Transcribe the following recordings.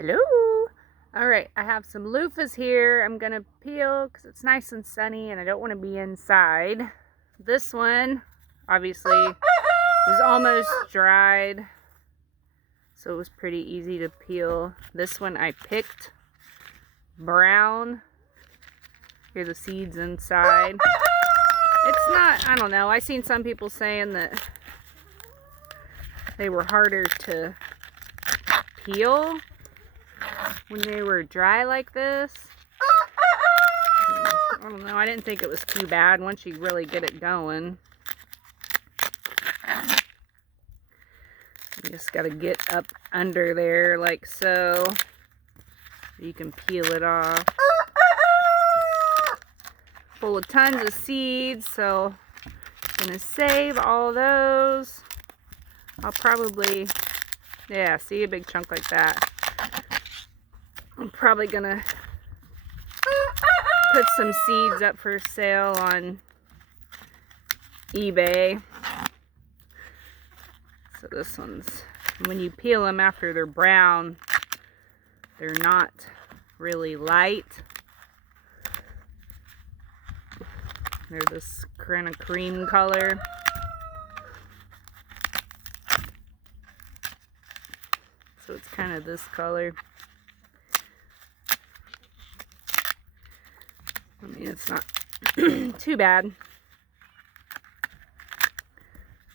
Hello. All right, I have some loofahs here. I'm gonna peel because it's nice and sunny and I don't want to be inside. This one obviously was almost dried, so it was pretty easy to peel. This one I picked brown. Here are the seeds inside. It's not, I don't know, I seen some people saying that they were harder to peel when they were dry like this. I don't know, I didn't think it was too bad once you really get it going. You just gotta get up under there like so. You can peel it off. Full of tons of seeds, so I'm gonna save all those. I'll probably, yeah, see a big chunk like that. I'm probably gonna put some seeds up for sale on eBay. So this one's, when you peel them after they're brown, they're not really light. They're this kind of cream color. So it's kind of this color. I mean, it's not too bad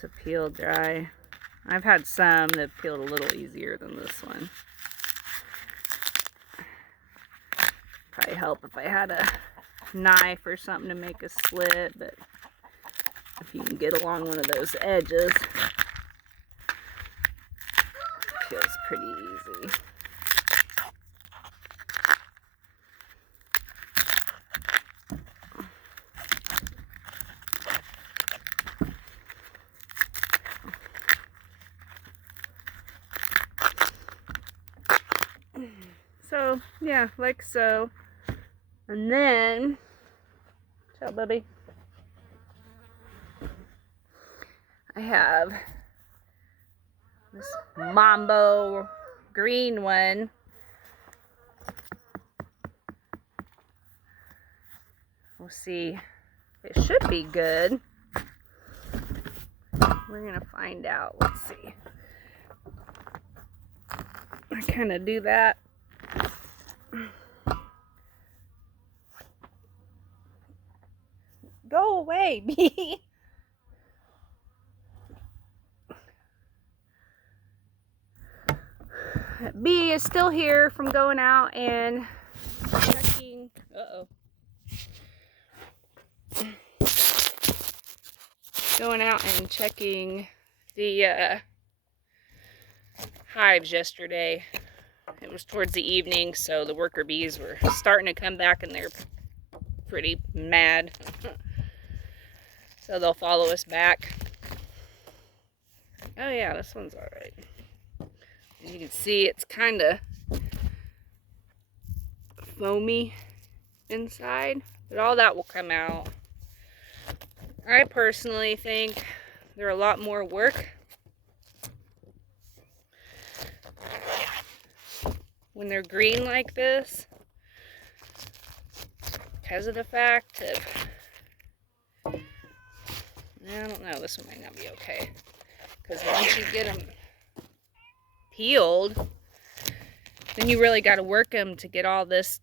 to peel dry. I've had some that peeled a little easier than this one. Probably help if I had a knife or something to make a slit, but if you can get along one of those edges, it feels pretty easy. So yeah, like so. And then, ciao, Bubby. I have this Mambo green one. We'll see. It should be good. We're gonna find out. Let's see. I kind of do that. Go away, bee. Bee is still here from going out and checking. Going out and checking the hives yesterday. It was towards the evening, so the worker bees were starting to come back and they're pretty mad. So they'll follow us back. Oh yeah, this one's alright. You can see it's kind of foamy inside, but all that will come out. I personally think they're a lot more work when they're green like this, because of the fact of, I don't know, this one might not be okay, because once you get them peeled, then you really got to work them to get all this,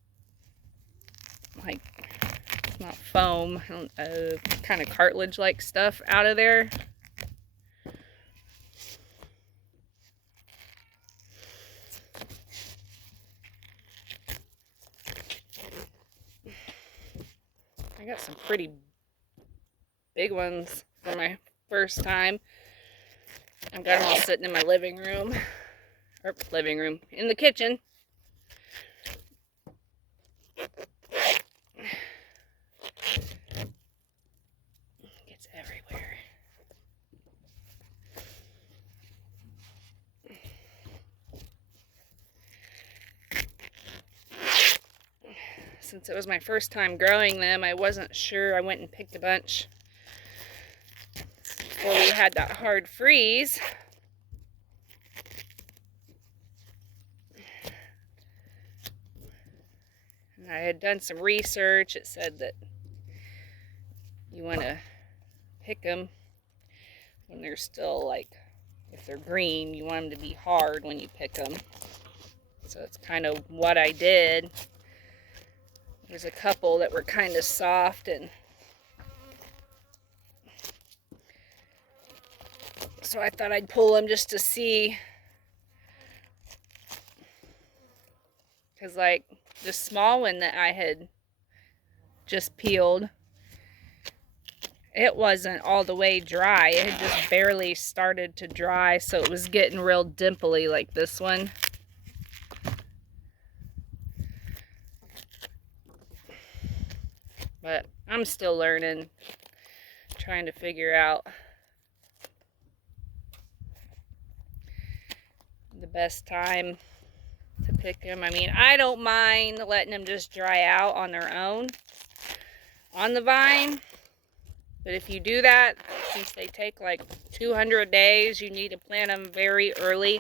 like, it's not foam, kind of cartilage like stuff out of there. I got some pretty big ones for my first time. I've got them all sitting in my living room, or in the kitchen. It gets everywhere. Since it was my first time growing them, I wasn't sure. I went and picked a bunch before we had that hard freeze. I had done some research. It said that you want to pick them when they're still, like, if they're green, you want them to be hard when you pick them. So it's kind of what I did. There's a couple that were kind of soft, and so I thought I'd pull them just to see. Because, like, the small one that I had just peeled, it wasn't all the way dry. It had just barely started to dry, so it was getting real dimply like this one. But I'm still learning, trying to figure out the best time to pick them. I mean, I don't mind letting them just dry out on their own on the vine. But if you do that, since they take like 200 days, you need to plant them very early.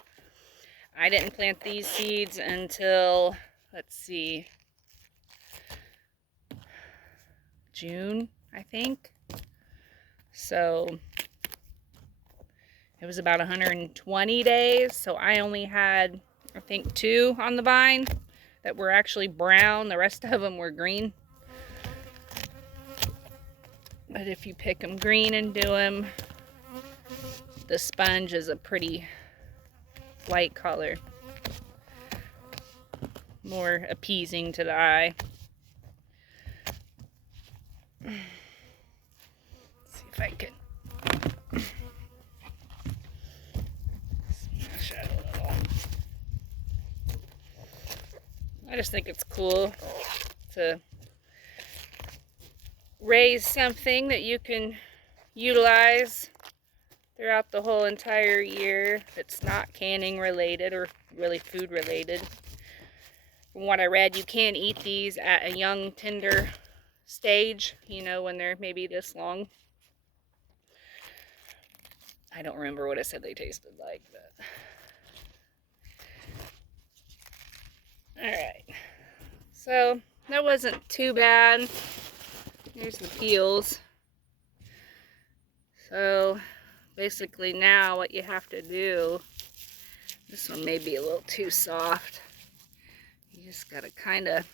I didn't plant these seeds until, let's see, June, I think. So it was about 120 days. So I only had, I think, 2 on the vine that were actually brown. The rest of them were green. But if you pick them green and do them, the sponge is a pretty light color. More appeasing to the eye. Let's see if I can smash out a little. I just think it's cool to raise something that you can utilize throughout the whole entire year that's not canning related or really food related. From what I read, you can eat these at a young, tender stage, you know, when they're maybe this long. I don't remember what it said they tasted like, but alright. So that wasn't too bad. Here's the peels. So basically now what you have to do, this one may be a little too soft. You just gotta kind of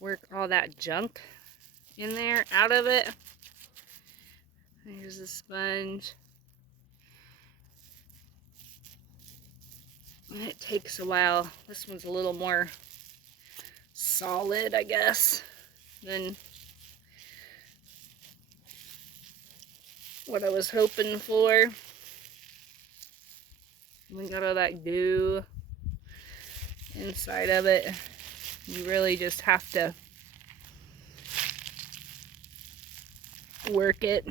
work all that junk in there out of it. Here's the sponge. And it takes a while. This one's a little more solid, I guess, than what I was hoping for. We got all that goo inside of it. You really just have to work it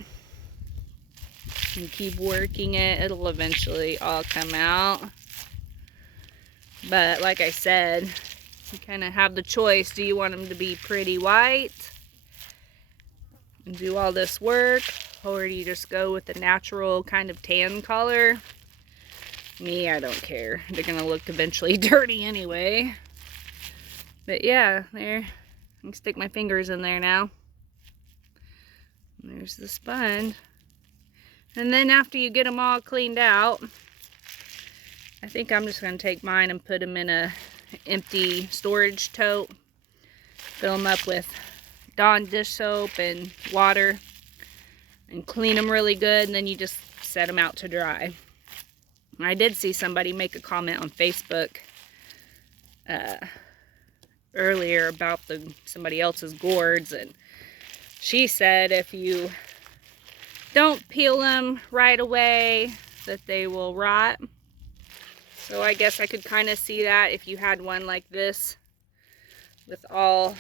and keep working it. It'll eventually all come out. But like I said, you kind of have the choice. Do you want them to be pretty white and do all this work, or do you just go with the natural kind of tan color? Me, I don't care. They're gonna look eventually dirty anyway. But yeah, there. I can stick my fingers in there now. There's the sponge. And then after you get them all cleaned out, I think I'm just gonna take mine and put them in a empty storage tote. Fill them up with Dawn dish soap and water and clean them really good, and then you just set them out to dry. I did see somebody make a comment on Facebook earlier about somebody else's gourds, and she said if you don't peel them right away that they will rot. So I guess I could kind of see that if you had one like this with all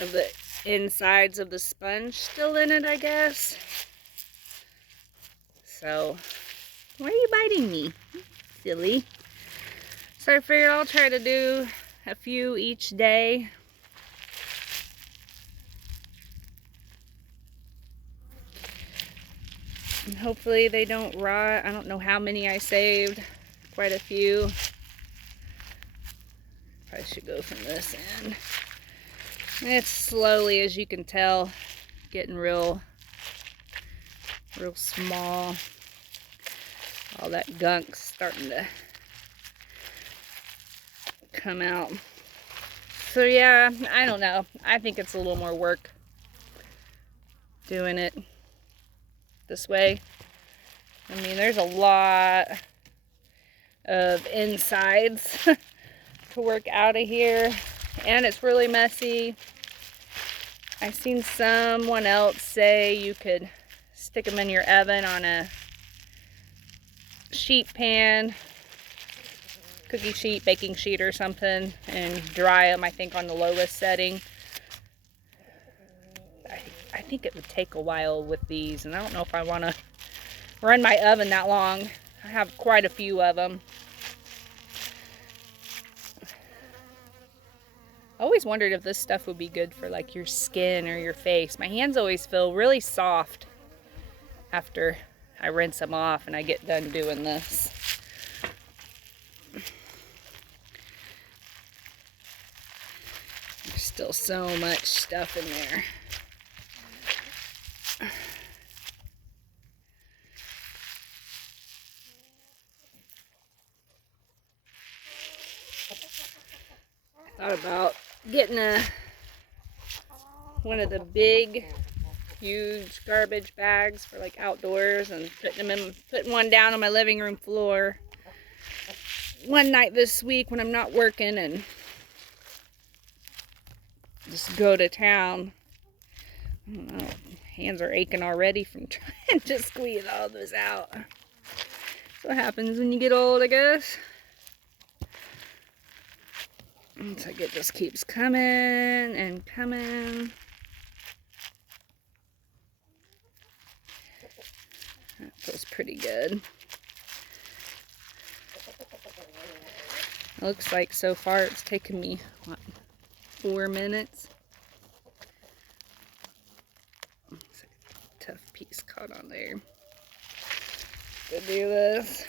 of the insides of the sponge still in it, I guess. So, why are you biting me? Silly. So I figured I'll try to do a few each day. And hopefully they don't rot. I don't know how many I saved. Quite a few. I should go from this end. It's slowly, as you can tell, getting real small. All that gunk's starting to come out. So yeah, I don't know. I think it's a little more work doing it this way. I mean, there's a lot of insides to work out of here, and it's really messy. I've seen someone else say you could stick them in your oven on a sheet pan, cookie sheet, baking sheet or something, and dry them, I think, on the lowest setting. I think it would take a while with these, and I don't know if I want to run my oven that long. I have quite a few of them. I always wondered if this stuff would be good for like your skin or your face. My hands always feel really soft after I rinse them off and I get done doing this. There's still so much stuff in there. I thought about getting one of the big, huge garbage bags for like outdoors and putting one down on my living room floor one night this week when I'm not working and just go to town. I don't know, hands are aching already from trying to squeeze all this out. That's what happens when you get old, I guess. It's like it just keeps coming and coming. That feels pretty good. It looks like so far it's taken me, what, 4 minutes? It's a tough piece caught on there. To do this.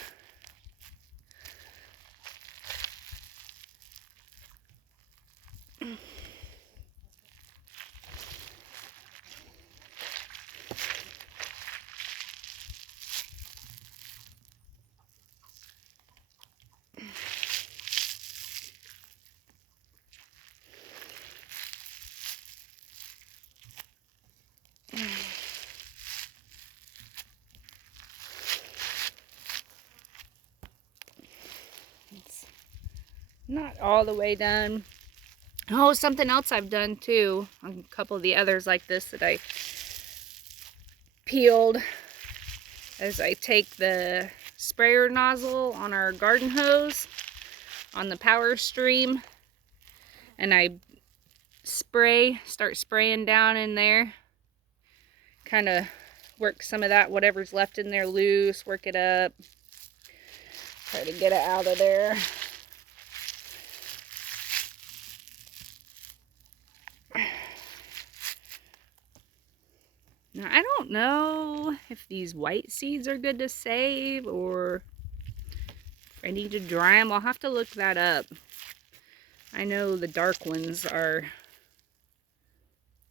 It's not all the way done. Oh, something else I've done too, a couple of the others like this that I peeled, as I take the sprayer nozzle on our garden hose on the power stream and I start spraying down in there, kind of work some of that, whatever's left in there loose, work it up, try to get it out of there. Now, I don't know if these white seeds are good to save or if I need to dry them. I'll have to look that up. I know the dark ones are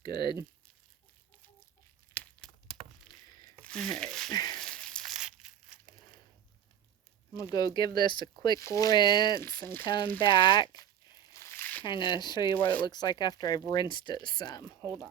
good. Alright. I'm going to go give this a quick rinse and come back. Kind of show you what it looks like after I've rinsed it some. Hold on.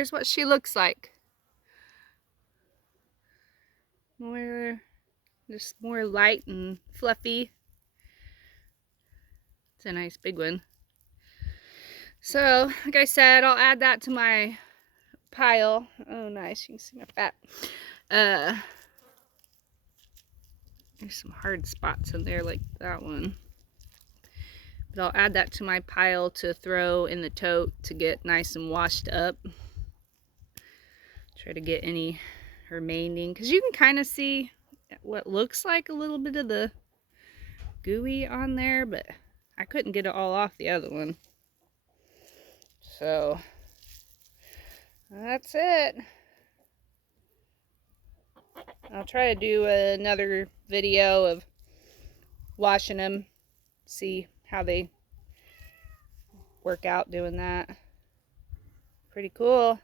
Here's what she looks like. Just more light and fluffy. It's a nice big one. So, like I said, I'll add that to my pile. Oh, nice. You can see my fat. There's some hard spots in there like that one. But I'll add that to my pile to throw in the tote to get nice and washed up. Try to get any remaining, because you can kind of see what looks like a little bit of the gooey on there, but I couldn't get it all off the other one. So that's it. I'll try to do another video of washing them, see how they work out doing that. Pretty cool.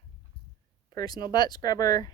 Personal butt scrubber.